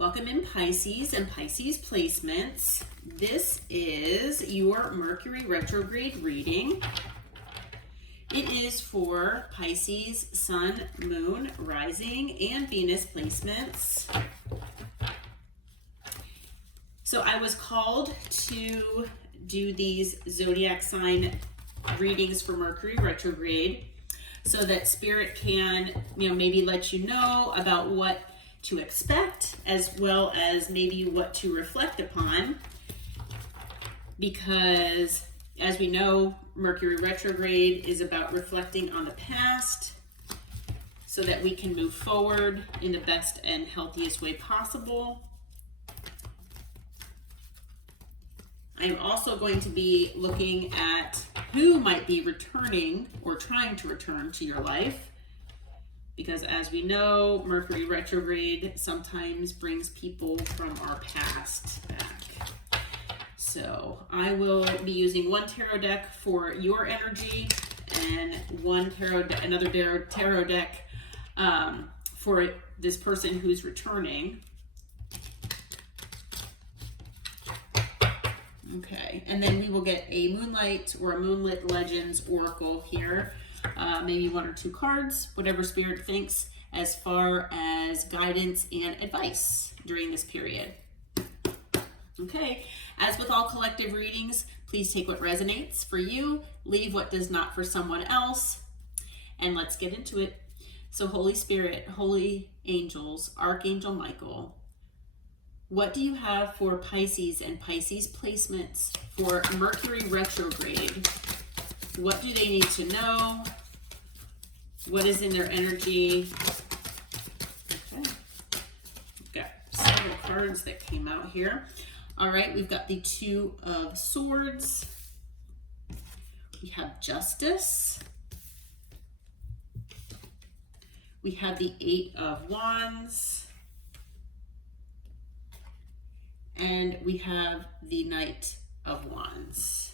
Welcome in Pisces and Pisces placements. This is your Mercury Retrograde reading. It is for Pisces, Sun, Moon, Rising, and Venus placements. So I was called to do these zodiac sign readings for Mercury Retrograde so that Spirit can, maybe let you know about what to expect, as well as maybe what to reflect upon, because as we know, Mercury retrograde is about reflecting on the past so that we can move forward in the best and healthiest way possible. I'm also going to be looking at who might be returning or trying to return to your life, because as we know, Mercury retrograde sometimes brings people from our past back. So I will be using one tarot deck for your energy and another tarot deck for this person who's returning. Okay, and then we will get a Moonlight or a Moonlit Legends Oracle here. Maybe one or two cards, whatever Spirit thinks, as far as guidance and advice during this period. Okay, as with all collective readings, please take what resonates for you, leave what does not for someone else, and let's get into it. So Holy Spirit, holy angels, Archangel Michael, what do you have for Pisces and Pisces placements for Mercury retrograde? What do they need to know? What is in their energy? Okay. We've got several cards that came out here. All right, we've got the Two of Swords. We have Justice. We have the Eight of Wands. And we have the Knight of Wands.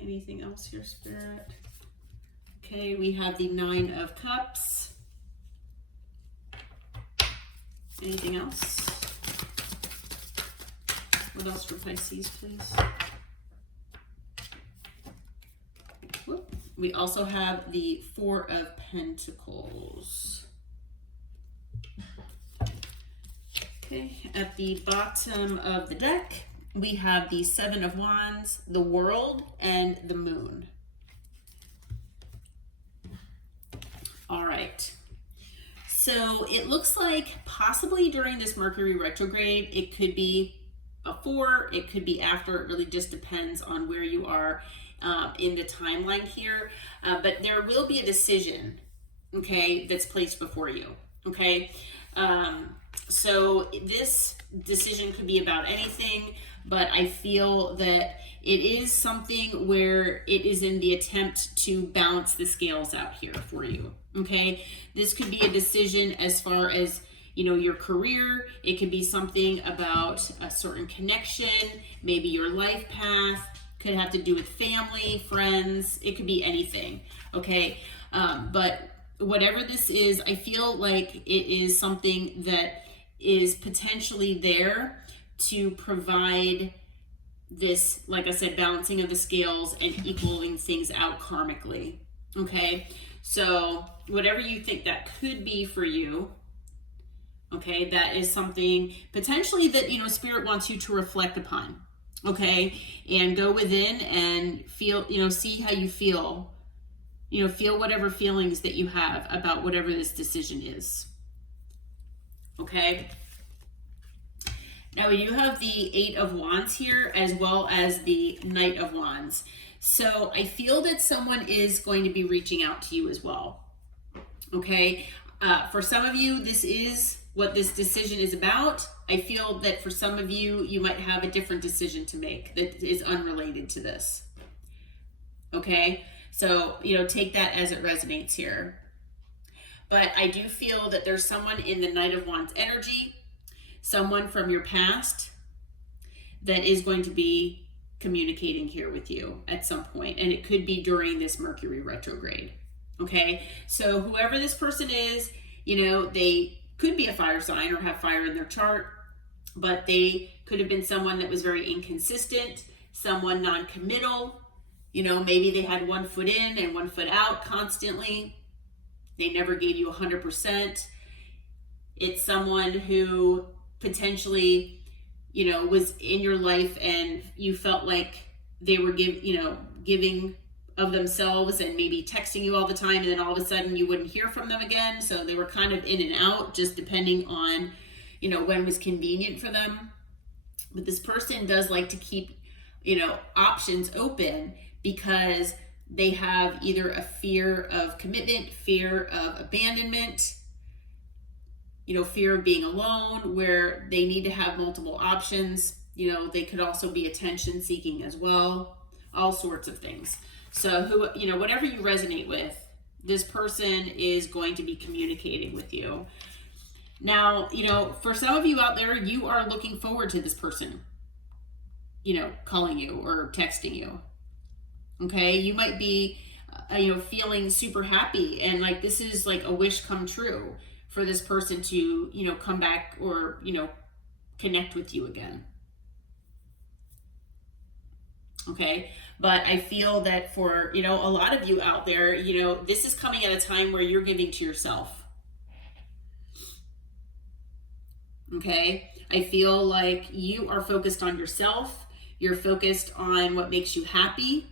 Anything else here, Spirit? Okay, we have the Nine of Cups. Anything else? What else for Pisces, please? Whoop. We also have the Four of Pentacles. Okay, at the bottom of the deck, we have the Seven of Wands, the World, and the Moon. All right. So it looks like possibly during this Mercury retrograde, it could be before, it could be after. It really just depends on where you are in the timeline here. But there will be a decision, okay, that's placed before you, okay? So this decision could be about anything, but I feel that it is something where it is in the attempt to balance the scales out here for you, okay? This could be a decision as far as, your career. It could be something about a certain connection, maybe your life path, could have to do with family, friends. It could be anything, okay? But whatever this is, I feel like it is something that is potentially there to provide this, like I said, balancing of the scales and equaling things out karmically, okay? So whatever you think that could be for you, okay, that is something potentially that, Spirit wants you to reflect upon, okay? And go within and feel, see how you feel, feel whatever feelings that you have about whatever this decision is, okay? Now we do have the Eight of Wands here, as well as the Knight of Wands. So I feel that someone is going to be reaching out to you as well, okay? For some of you, this is what this decision is about. I feel that for some of you, you might have a different decision to make that is unrelated to this, okay? So, take that as it resonates here. But I do feel that there's someone in the Knight of Wands energy, someone from your past that is going to be communicating here with you at some point, and it could be during this Mercury retrograde, okay? So whoever this person is, they could be a fire sign or have fire in their chart, but they could have been someone that was very inconsistent, someone non-committal. You know, maybe they had one foot in and one foot out constantly. They never gave you 100%. It's someone who potentially, you know, was in your life and you felt like they were giving of themselves and maybe texting you all the time, and then all of a sudden you wouldn't hear from them again. So they were kind of in and out, just depending on, you know, when was convenient for them. But this person does like to keep, you know, options open, because they have either a fear of commitment, fear of abandonment, you know, fear of being alone, where they need to have multiple options. You know, they could also be attention seeking as well, all sorts of things. So you know, whatever you resonate with, this person is going to be communicating with you. Now, you know, for some of you out there, you are looking forward to this person, you know, calling you or texting you. Okay, you might be, you know, feeling super happy, and like this is like a wish come true for this person to, you know, come back or, you know, connect with you again. Okay, but I feel that for, you know, a lot of you out there, you know, this is coming at a time where you're giving to yourself. Okay, I feel like you are focused on yourself. You're focused on what makes you happy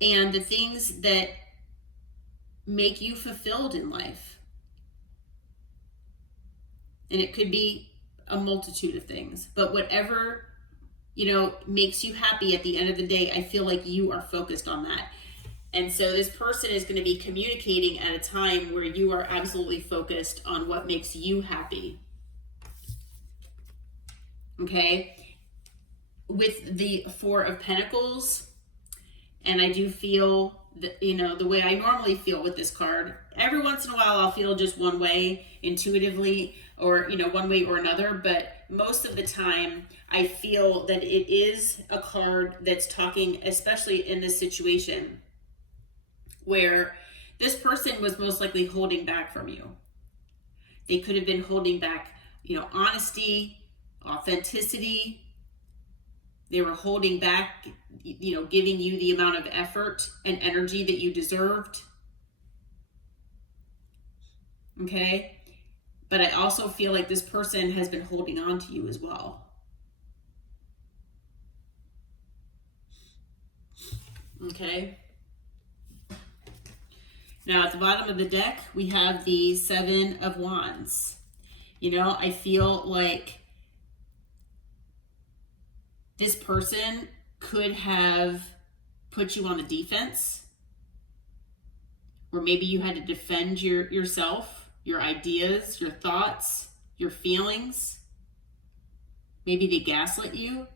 and the things that make you fulfilled in life. And it could be a multitude of things, but whatever, you know, makes you happy at the end of the day, I feel like you are focused on that. And so this person is going to be communicating at a time where you are absolutely focused on what makes you happy. Okay? With the Four of Pentacles, and I do feel that, you know, the way I normally feel with this card, every once in a while I'll feel just one way intuitively, or, you know, one way or another, but most of the time I feel that it is a card that's talking, especially in this situation, where this person was most likely holding back from you. They could have been holding back, you know, honesty, authenticity. They were holding back, you know, giving you the amount of effort and energy that you deserved. Okay? But I also feel like this person has been holding on to you as well. Okay? Now at the bottom of the deck, we have the Seven of Wands. You know, I feel like this person could have put you on the defense, or maybe you had to defend yourself, your ideas, your thoughts, your feelings. Maybe they gaslit you.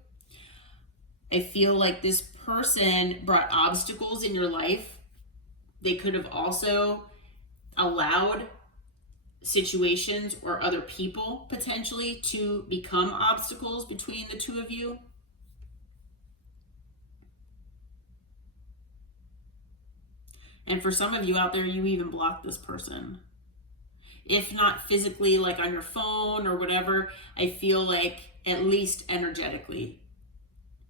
I feel like this person brought obstacles in your life. They could have also allowed situations or other people potentially to become obstacles between the two of you. And for some of you out there, you even blocked this person. If not physically, like on your phone or whatever, I feel like at least energetically,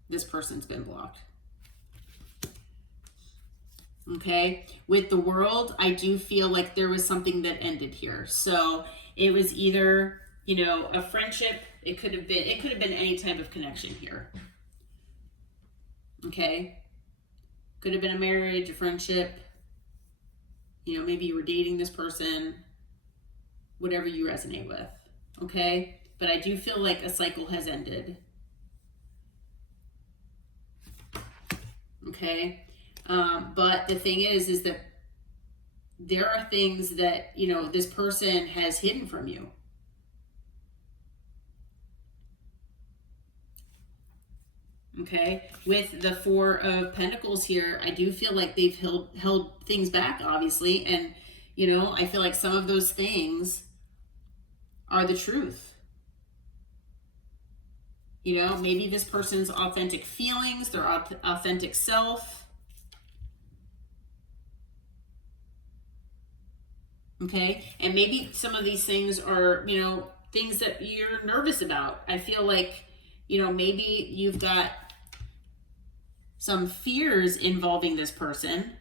this person's been blocked. Okay, with the World, I do feel like there was something that ended here. So it was either, you know, a friendship. It could have been any type of connection here. Okay, could have been a marriage, a friendship. You know, maybe you were dating this person, whatever you resonate with, okay? But I do feel like a cycle has ended, okay? But the thing is that there are things that, you know, this person has hidden from you. Okay, with the Four of Pentacles here, I do feel like they've held things back, obviously. And, you know, I feel like some of those things are the truth. You know, maybe this person's authentic feelings, their authentic self. Okay. And maybe some of these things are, you know, things that you're nervous about. I feel like, you know, maybe you've got some fears involving this person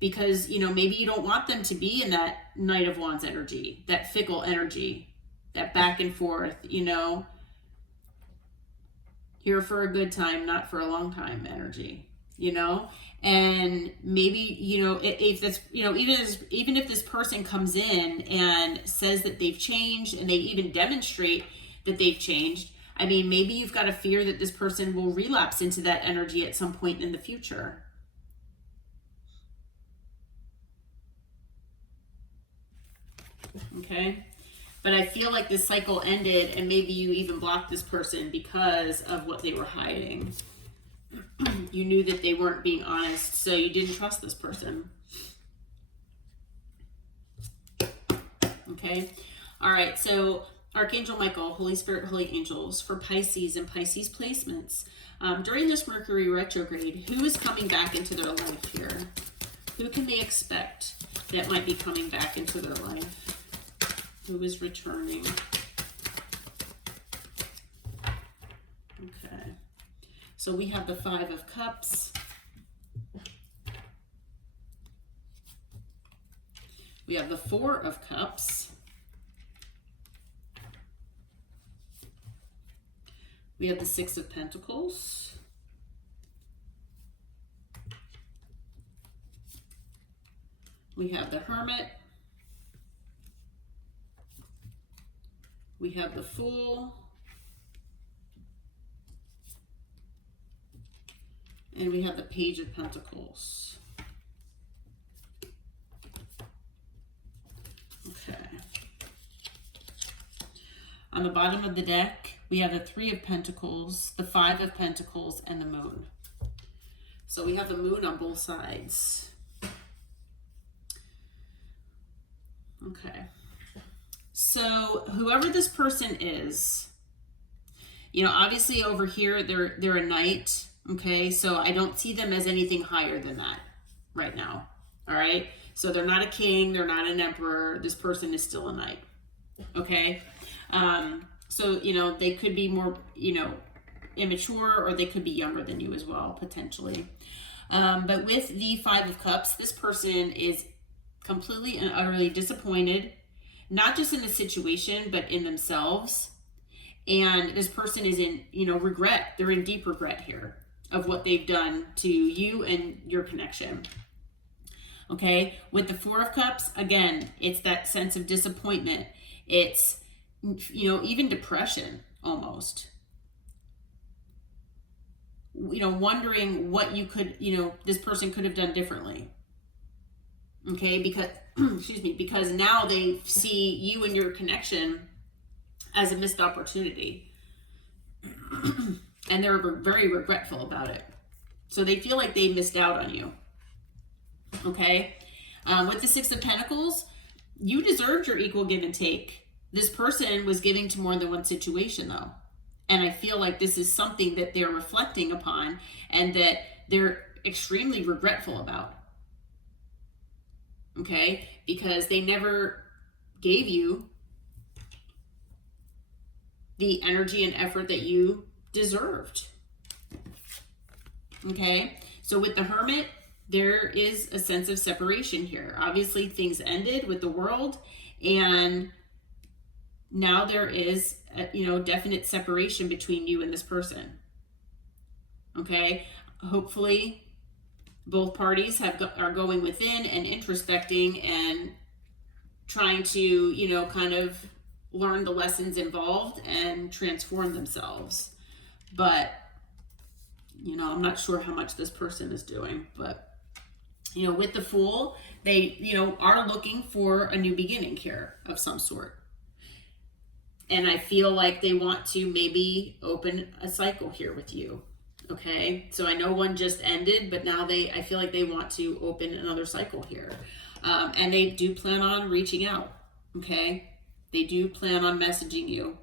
because, you know, maybe you don't want them to be in that Knight of Wands energy, that fickle energy, that back and forth, you know, here for a good time, not for a long time energy, you know. And maybe, you know, if this, you know, even if this person comes in and says that they've changed and they even demonstrate that they've changed, I mean, maybe you've got a fear that this person will relapse into that energy at some point in the future. Okay. But I feel like this cycle ended and maybe you even blocked this person because of what they were hiding. You knew that they weren't being honest, so you didn't trust this person. Okay. All right. So Archangel Michael, Holy Spirit, Holy Angels for Pisces and Pisces placements. During this Mercury retrograde, who is coming back into their life here? Who can they expect that might be coming back into their life? Who is returning? Okay. So we have the Five of Cups. We have the Four of Cups. We have the Six of Pentacles. We have the Hermit. We have the Fool. And we have the Page of Pentacles. Okay. On the bottom of the deck, we have the Three of Pentacles, the Five of Pentacles, and the Moon. So we have the Moon on both sides. Okay. So whoever this person is, you know, obviously over here, they're a knight. Okay. So I don't see them as anything higher than that right now. All right. So they're not a king. They're not an emperor. This person is still a knight. Okay. So, you know, they could be more, you know, immature, or they could be younger than you as well, potentially. But with the Five of Cups, this person is completely and utterly disappointed, not just in the situation, but in themselves. And this person is in, you know, regret. They're in deep regret here of what they've done to you and your connection. Okay. With the Four of Cups, again, it's that sense of disappointment. It's, you know, even depression almost. You know, wondering what you could, you know, this person could have done differently. Okay, because, excuse me, because now they see you and your connection as a missed opportunity. And they're very regretful about it. So they feel like they missed out on you. Okay, with the Six of Pentacles, you deserved your equal give and take. This person was giving to more than one situation, though. And I feel like this is something that they're reflecting upon and that they're extremely regretful about. Okay, because they never gave you the energy and effort that you deserved. Okay, so with the Hermit, there is a sense of separation here. Obviously, things ended with the world, and now there is a, you know, definite separation between you and this person. Okay, hopefully both parties are going within and introspecting and trying to, you know, kind of learn the lessons involved and transform themselves. But, you know, I'm not sure how much this person is doing, but, you know, with the Fool, they, you know, are looking for a new beginning here of some sort. And I feel like they want to maybe open a cycle here with you. Okay, so I know one just ended, but now I feel like they want to open another cycle here. And they do plan on reaching out. Okay, they do plan on messaging you.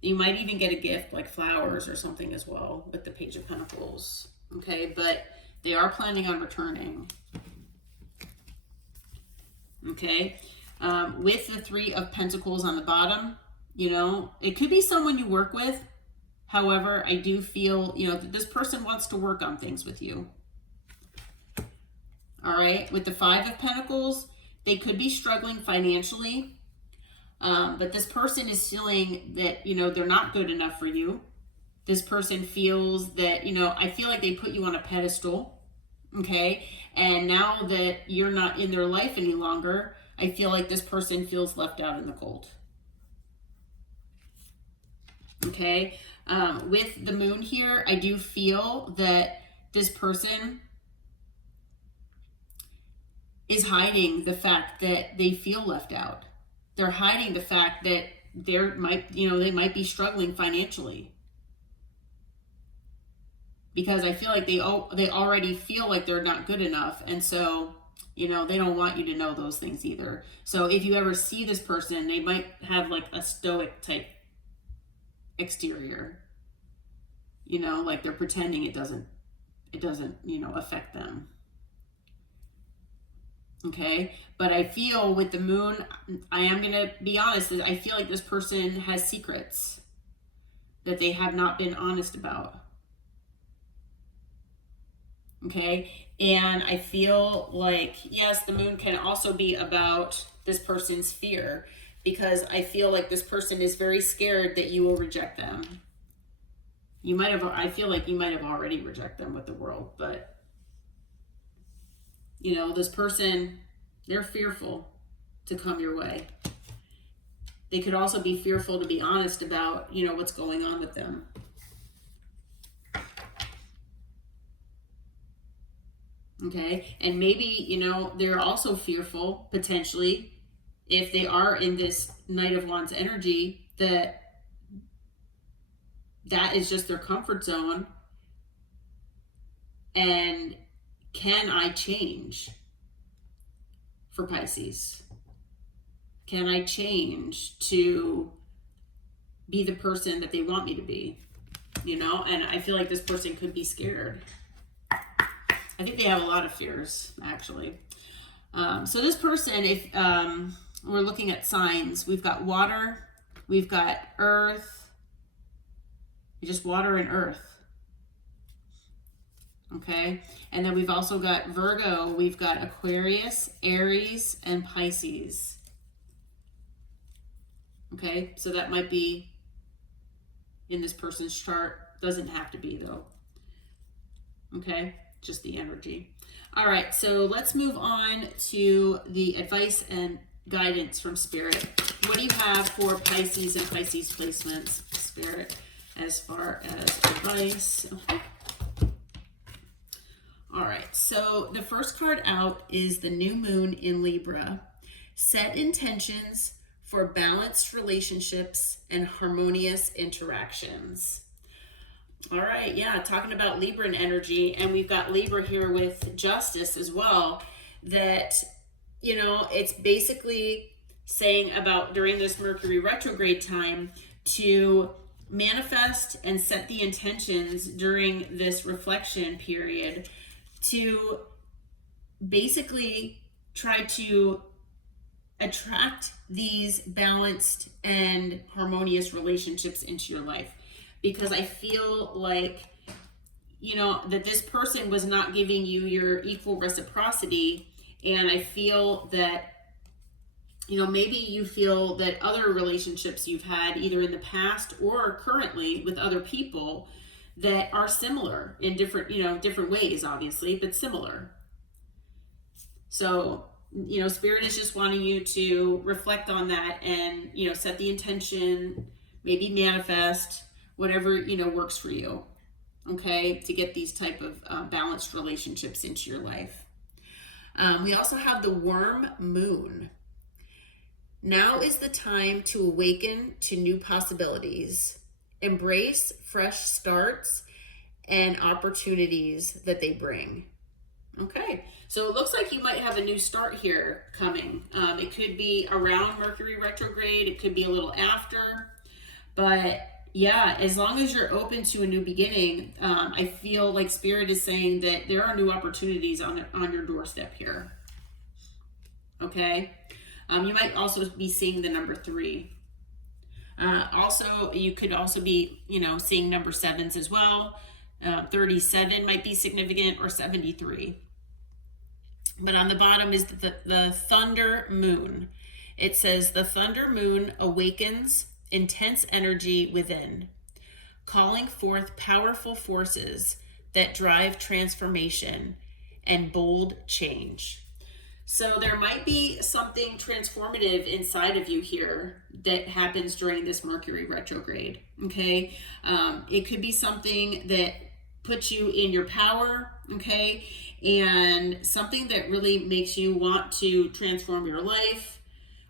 You might even get a gift like flowers or something as well with the Page of Pentacles. Okay, but they are planning on returning. Okay. With the Three of Pentacles on the bottom, you know, it could be someone you work with. However, I do feel, you know, that this person wants to work on things with you. All right. With the Five of Pentacles, they could be struggling financially. But this person is feeling that, you know, they're not good enough for you. This person feels that, you know, I feel like they put you on a pedestal. Okay. And now that you're not in their life any longer, I feel like this person feels left out in the cold. Okay. With the moon here, I do feel that this person is hiding the fact that they feel left out. They're hiding the fact that they might be struggling financially. Because I feel like they already feel like they're not good enough. And so, you know, they don't want you to know those things either. So if you ever see this person, they might have like a stoic type exterior. You know, like they're pretending it doesn't, you know, affect them. Okay. But I feel with the moon, I am going to be honest, I feel like this person has secrets that they have not been honest about. Okay. And I feel like, yes, the moon can also be about this person's fear, because I feel like this person is very scared that you will reject them. I feel like you might have already rejected them with the world, but you know, this person, they're fearful to come your way. They could also be fearful to be honest about, you know, what's going on with them. Okay. And maybe, you know, they're also fearful, potentially, if they are in this Knight of Wands energy, that is just their comfort zone. And can I change for Pisces? Can I change to be the person that they want me to be? You know, and I feel like this person could be scared. I think they have a lot of fears, actually. So this person, if we're looking at signs, we've got water, we've got earth, just water and earth. Okay. And then we've also got Virgo, we've got Aquarius, Aries, and Pisces. Okay. So that might be in this person's chart. Doesn't have to be though. Okay. Just the energy. All right. So let's move on to the advice and guidance from Spirit. What do you have for Pisces and Pisces placements, Spirit, as far as advice? Okay. All right, so the first card out is the new moon in Libra. Set intentions for balanced relationships and harmonious interactions. All right, yeah, talking about Libran energy, and we've got Libra here with Justice as well, that, you know, it's basically saying about during this Mercury retrograde time to manifest and set the intentions during this reflection period to basically try to attract these balanced and harmonious relationships into your life. Because I feel like, you know, that this person was not giving you your equal reciprocity. And I feel that, you know, maybe you feel that other relationships you've had either in the past or currently with other people that are similar in different, you know, different ways, obviously, but similar. So, you know, Spirit is just wanting you to reflect on that and, you know, set the intention, maybe manifest whatever, you know, works for you. Okay. To get these type of balanced relationships into your life. We also have the worm moon. Now is the time to awaken to new possibilities. Embrace fresh starts and opportunities that they bring. Okay, so it looks like you might have a new start here coming. It could be around Mercury retrograde. It could be a little after. But yeah, as long as you're open to a new beginning, I feel like Spirit is saying that there are new opportunities on your doorstep here. okay? You might also be seeing the number 3. Also, you could also be, seeing number 7s as well. 37 might be significant, or 73. But on the bottom is the thunder moon. It says the thunder moon awakens intense energy within, calling forth powerful forces that drive transformation and bold change. So there might be something transformative inside of you here that happens during this Mercury retrograde, okay? It could be something that puts you in your power, okay? And something that really makes you want to transform your life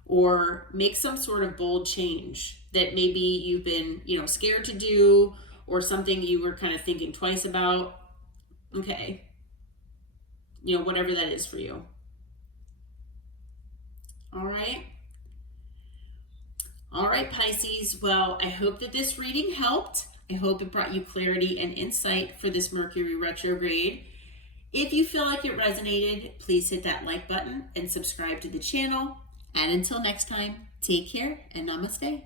or make some sort of bold change that maybe you've been, scared to do, or something you were kind of thinking twice about, okay? Whatever that is for you. All right. All right, Pisces. Well, I hope that this reading helped. I hope it brought you clarity and insight for this Mercury retrograde. If you feel like it resonated, please hit that like button and subscribe to the channel. And until next time, take care and namaste.